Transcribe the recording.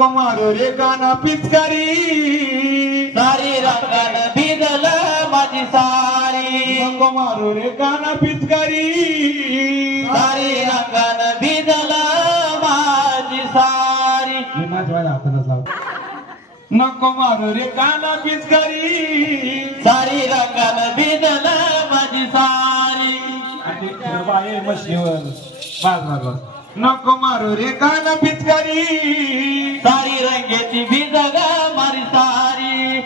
नको मारू रे काना पिचकारी सारी रंगान भिजल माझी सारी नको मारू रे काना पिचकारी सारी रंगान भिजल माझी सारी नको मारू रे काना पिचकारी सारी रंगान भिजल माझी सारी नको मारू रे काना पिचकारी सारी रंगेची भिजल माझी सारी